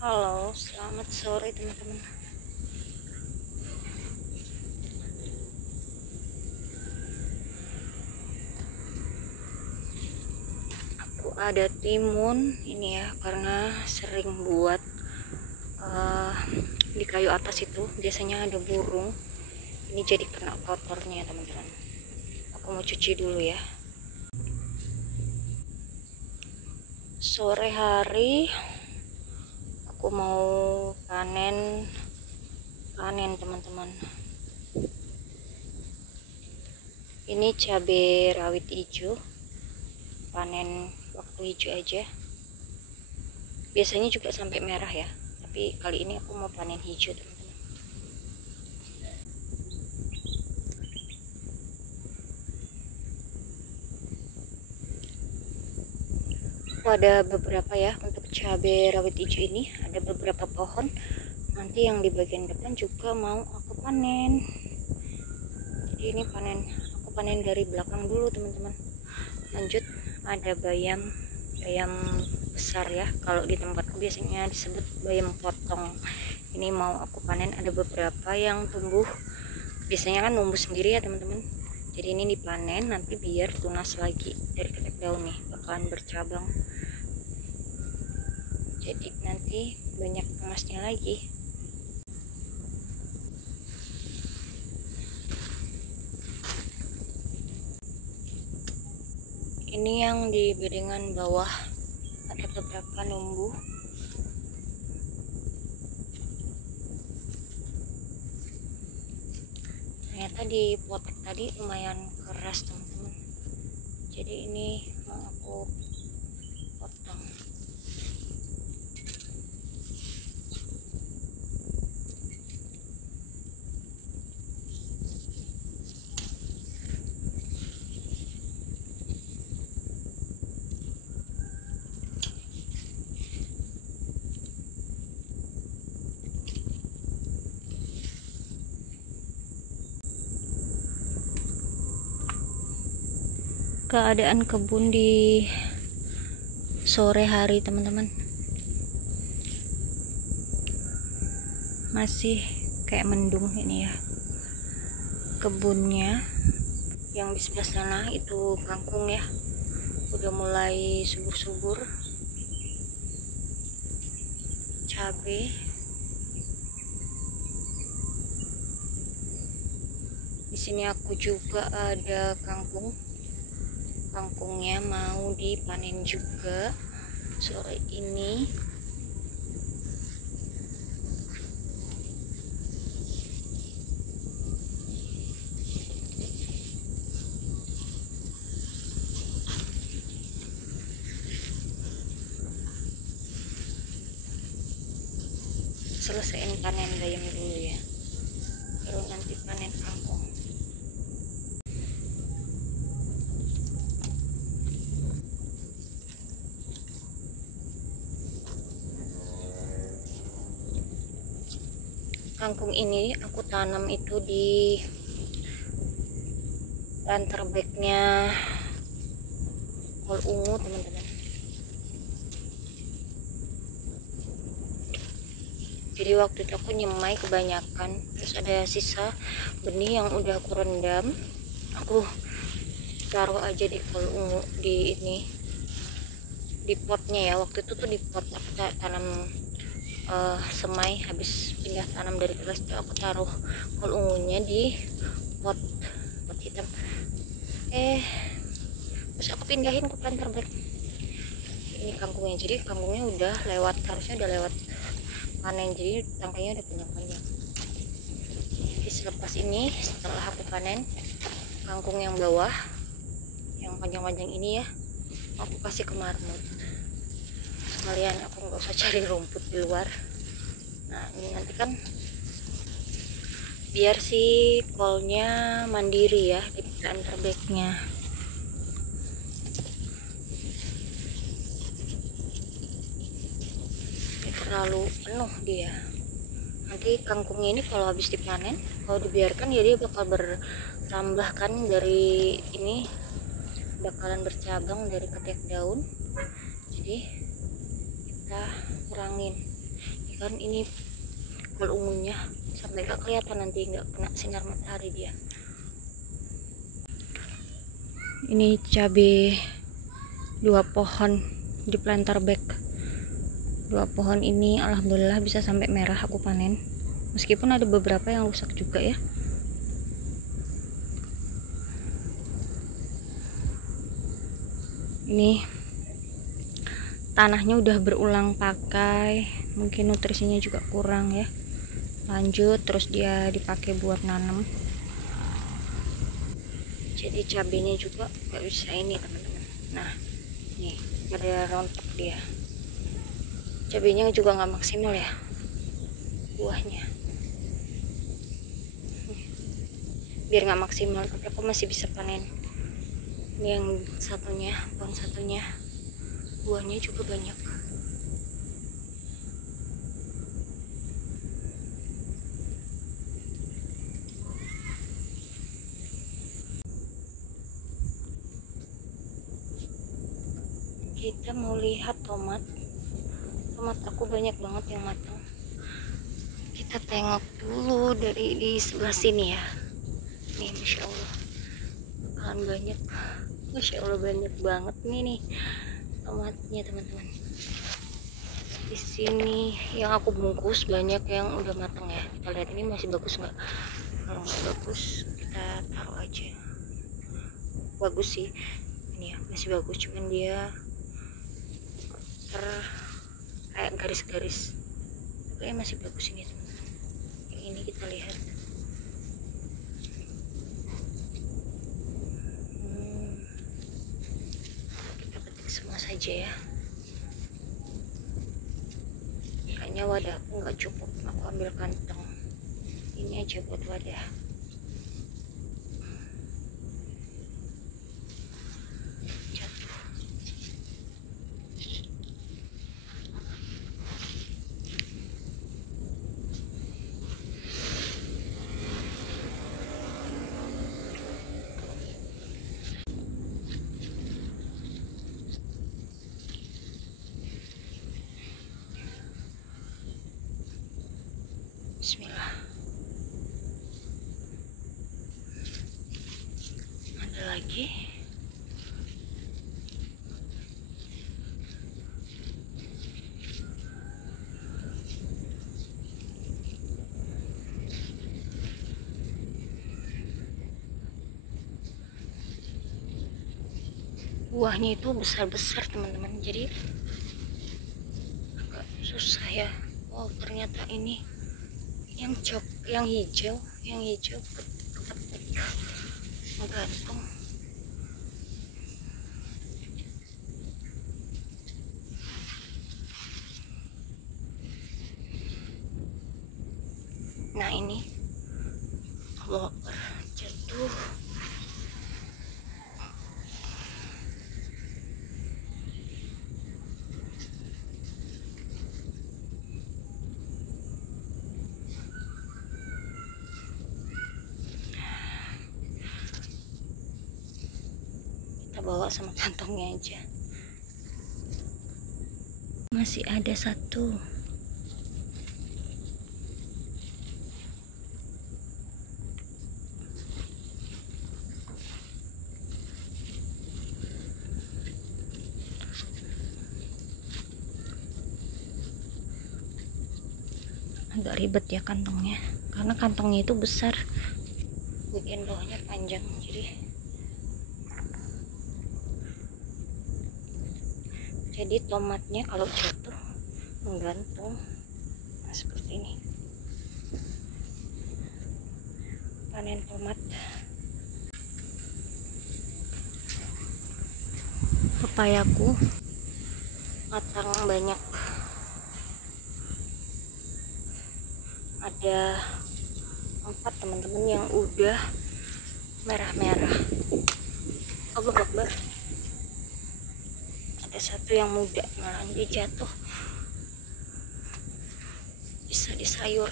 Halo, selamat sore teman-teman. Aku ada timun ini ya, karena sering buat di kayu atas itu biasanya ada burung. Ini jadi kena kotornya teman-teman. Aku mau cuci dulu ya. Sore hari aku mau panen teman-teman. Ini cabai rawit hijau, panen waktu hijau aja. Biasanya juga sampai merah ya, tapi kali ini aku mau panen hijau teman-teman. Ada beberapa ya untuk cabai rawit hijau ini, ada beberapa pohon. Nanti yang di bagian depan juga mau aku panen. Jadi ini aku panen dari belakang dulu teman-teman. Lanjut ada bayam besar ya, kalau di tempatku biasanya disebut bayam potong. Ini mau aku panen, ada beberapa yang tumbuh, biasanya kan tumbuh sendiri ya teman-teman. Jadi ini dipanen nanti biar tunas lagi dari ketek daun nih, bakalan bercabang. Jadi nanti banyak emasnya lagi. Ini yang di bedengan bawah ada beberapa numbuh. Ternyata di potek tadi lumayan keras teman-teman. Jadi ini mau aku potong. Keadaan kebun di sore hari teman-teman, masih kayak mendung ini ya. Kebunnya yang di sebelah sana itu kangkung ya, udah mulai subur-subur. Cabai di sini aku juga ada kangkungnya mau dipanen juga sore ini. Selesaiin panen bayam dulu ya, baru nanti panen kangkung. Kangkung ini aku tanam itu di planter bagnya kol ungu teman-teman. Jadi waktu itu aku nyemai kebanyakan, terus ada sisa benih yang udah aku rendam, aku taruh aja di kol ungu di ini, di potnya ya. Waktu itu tuh di pot aku tanam semai, habis pindah tanam dari kelas itu aku taruh kol ungunya di pot hitam. Terus aku pindahin ke planter bag ini kangkungnya. Jadi kangkungnya udah lewat, harusnya udah lewat panen, jadi tangkainya udah panjang-panjang. Jadi selepas ini, setelah aku panen kangkung yang bawah yang panjang-panjang ini ya, aku kasih ke marmut sekalian, aku nggak usah cari rumput di luar. Nah ini nanti kan biar si kolnya mandiri ya di planter bagnya. Terlalu penuh dia. Nanti kangkungnya ini kalau habis dipanen, kalau dibiarkan ya dia bakal bertambah kan, dari ini bakalan bercabang dari ketek daun. Jadi kita kurangin. kan ini kalau ungunya sampai gak kelihatan, nanti nggak kena sinar matahari dia. Ini cabai 2 pohon di planter bag. 2 pohon ini alhamdulillah bisa sampai merah aku panen, meskipun ada beberapa yang rusak juga ya. Ini tanahnya udah berulang pakai, mungkin nutrisinya juga kurang ya, lanjut terus dia dipakai buat nanam. Jadi cabenya juga nggak bisa ini teman-teman. Nah nih pada rontok dia, cabenya juga nggak maksimal ya buahnya. Biar nggak maksimal tapi aku masih bisa panen. Ini yang satunya, pohon satunya buahnya juga banyak. Kita mau lihat tomat aku banyak banget yang matang. Kita tengok dulu dari di sebelah sini ya. Nih masya Allah bakalan banyak, masya Allah banyak banget nih tomatnya teman-teman. Di sini yang aku bungkus banyak yang udah matang ya. Kita lihat ini masih bagus nggak. Kalau nggak bagus kita taruh aja. Bagus sih ini ya, masih bagus, cuman dia kayak garis-garis, tapi masih bagus ini teman-teman. Yang ini kita lihat. Kita petik semua saja ya. Kayaknya wadahku nggak cukup, aku ambil kantong ini aja buat wadah. Bismillah. Ada lagi. Buahnya itu besar-besar teman-teman, jadi agak susah ya. Oh ternyata ini yang hijau kepetik menggantung. Nah ini Allah Akbar, jatuh. Kita bawa sama kantongnya aja. Masih ada satu. Agak ribet ya kantongnya, karena kantongnya itu besar, bagian bawahnya panjang, jadi tomatnya kalau jatuh menggantung. Nah seperti ini panen tomat. Pepayaku matang banyak, ada 4 teman-teman yang udah merah-merah. Allah Akbar. Ada satu yang muda malah dia jatuh, bisa di sayur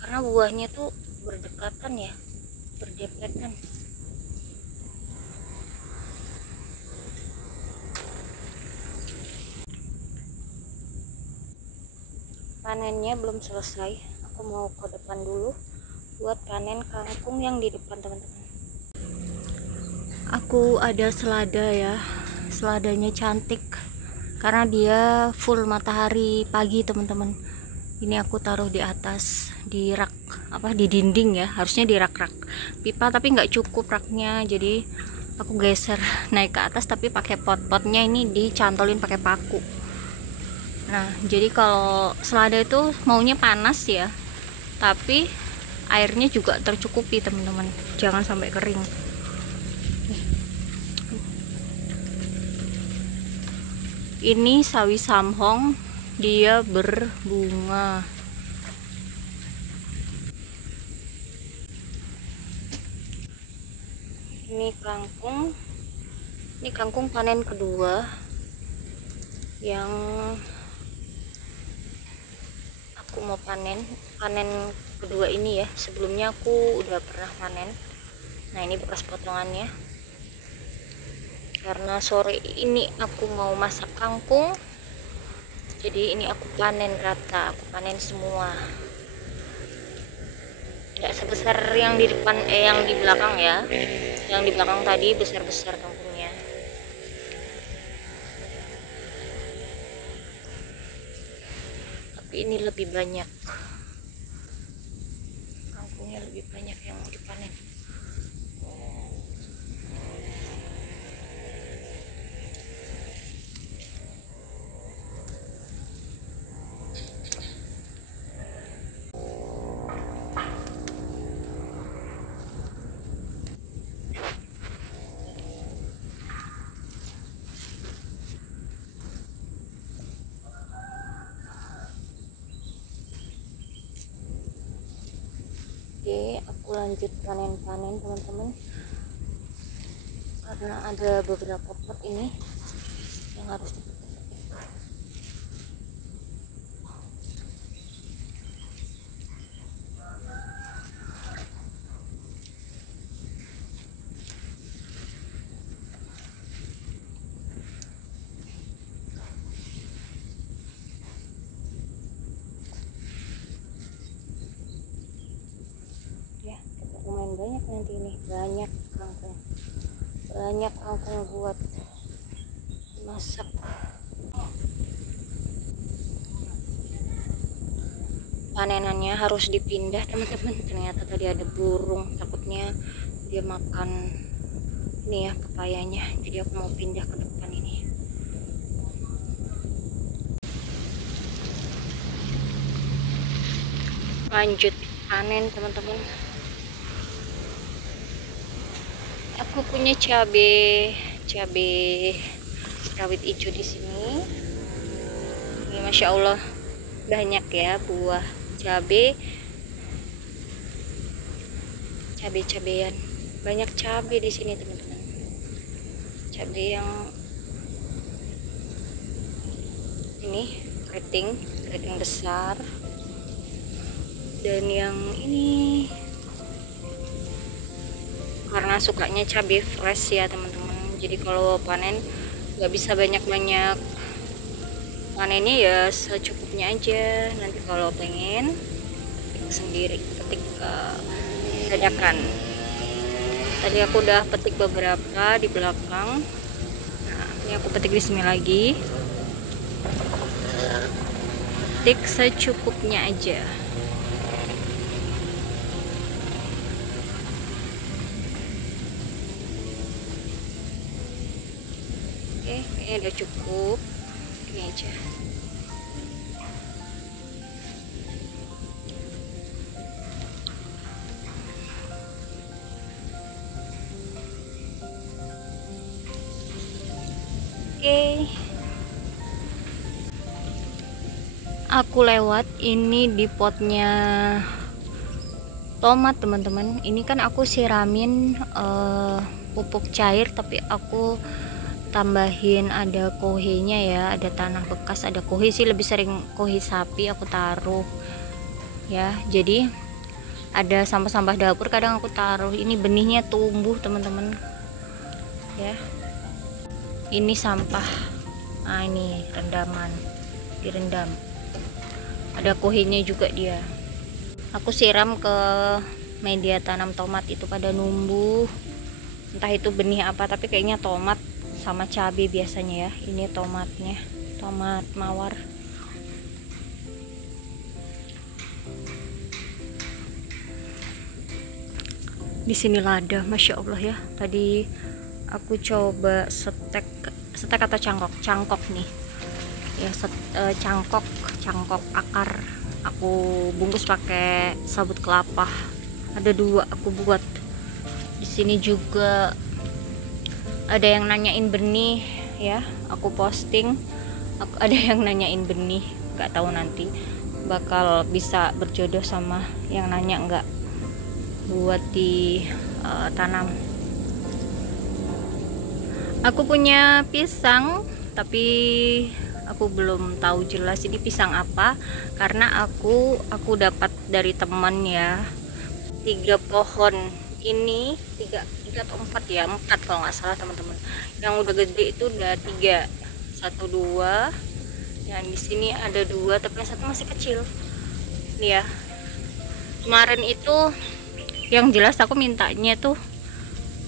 karena buahnya tuh berdekatan ya, berdempetan. panennya belum selesai, aku mau ke depan dulu buat panen kangkung yang di depan teman-teman. Aku ada selada ya, seladanya cantik karena dia full matahari pagi teman-teman. Ini aku taruh di atas, di rak di dinding ya, harusnya di rak-rak pipa tapi nggak cukup raknya, jadi aku geser naik ke atas tapi pakai pot-potnya ini dicantolin pakai paku. Nah jadi kalau selada itu maunya panas ya, tapi airnya juga tercukupi teman-teman, jangan sampai kering. Ini sawi samhong, dia berbunga. Ini kangkung panen kedua yang aku mau panen kedua ini ya. Sebelumnya aku udah pernah panen. Nah ini bekas potongannya, karena sore ini aku mau masak kangkung, jadi ini aku panen rata, aku panen semua. Tidak sebesar yang di depan, yang di belakang ya. Yang di belakang tadi besar-besar kangkungnya. Tapi ini lebih banyak. Kangkungnya lebih banyak yang mau dipanen. Oke, aku lanjut panen-panen teman-teman, karena ada beberapa pot ini yang harus dipetik. Ya, lumayan banyak nanti ini, banyak kangkung buat masak. Panenannya harus dipindah teman-teman, ternyata tadi ada burung, takutnya dia makan ini ya pepayanya, jadi aku mau pindah ke depan ini. Lanjut panen teman-teman. Aku punya cabai rawit hijau di sini. Ini masya Allah banyak ya buah cabai-cabean, banyak cabai di sini teman-teman. Cabai yang ini keriting besar, dan yang ini karena sukanya cabai fresh ya teman-teman, jadi kalau panen nggak bisa banyak-banyak, panennya ya secukupnya aja. Nanti kalau pengen petik sendiri, petik dadakan. Tadi aku udah petik beberapa di belakang. Nah ini aku petik di sini lagi, petik secukupnya aja. Oke, kayaknya udah cukup. Ini aja. Oke. Aku lewat ini di potnya tomat teman-teman. Ini kan aku siramin pupuk cair, tapi aku tambahin ada kohenya ya, ada tanah bekas, ada kohe sih, lebih sering kohe sapi aku taruh ya. Jadi ada sampah-sampah dapur kadang aku taruh, ini benihnya tumbuh teman-teman ya. Ini sampah, nah ini rendaman, direndam. Ada kuhinya juga dia. Aku siram ke media tanam tomat itu pada numbuh. Entah itu benih apa, tapi kayaknya tomat sama cabai biasanya ya. Ini tomatnya, tomat mawar. Di sini lada, masya Allah ya. Tadi aku coba setek atau cangkok nih ya, cangkok akar aku bungkus pakai sabut kelapa. Ada 2 aku buat. Di sini juga ada yang nanyain benih ya, aku posting. Ada yang nanyain benih, nggak tahu nanti bakal bisa berjodoh sama yang nanya nggak buat ditanam. Aku punya pisang, tapi aku belum tahu jelas ini pisang apa, karena aku dapat dari teman ya. 3 pohon ini, 3 atau 4 ya, 4 kalau nggak salah teman-teman. Yang udah gede itu udah 3, 1 2. Yang di sini ada 2, tapi yang satu masih kecil. Nih ya. Kemarin itu yang jelas aku mintanya tuh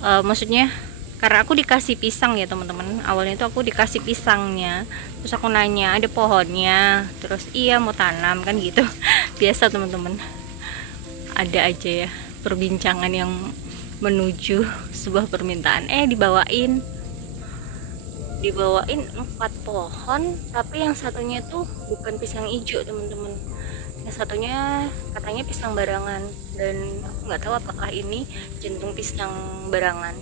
maksudnya karena aku dikasih pisang ya teman-teman. Awalnya tuh aku dikasih pisangnya, terus aku nanya ada pohonnya, terus iya mau tanam kan gitu. Biasa teman-teman, ada aja ya perbincangan yang menuju sebuah permintaan. Dibawain 4 pohon, tapi yang satunya tuh bukan pisang hijau teman-teman. Yang satunya katanya pisang barangan, dan aku nggak tahu apakah ini jantung pisang barangan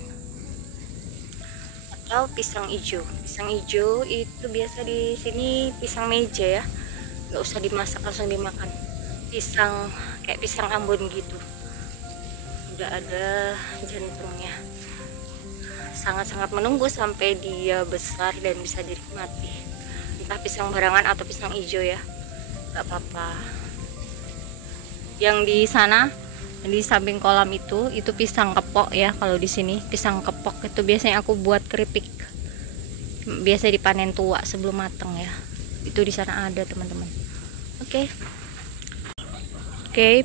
atau pisang hijau. Pisang hijau itu biasa di sini pisang meja ya, nggak usah dimasak langsung dimakan. Pisang kayak pisang Ambon gitu, udah ada jantungnya. Sangat-sangat menunggu sampai dia besar dan bisa dinikmati, entah pisang barangan atau pisang hijau ya, nggak apa-apa. Yang di sana di samping kolam itu pisang kepok ya. Kalau di sini pisang kepok itu biasanya aku buat keripik, biasa dipanen tua sebelum mateng ya. Itu di sana ada teman-teman. Oke,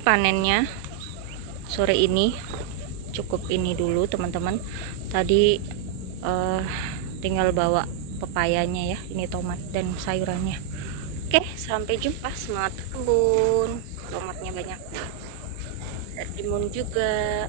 panennya sore ini cukup ini dulu teman-teman. Tadi tinggal bawa pepayanya ya, ini tomat dan sayurannya. Oke, sampai jumpa. Semangat kebun, tomatnya banyak, ada timun juga.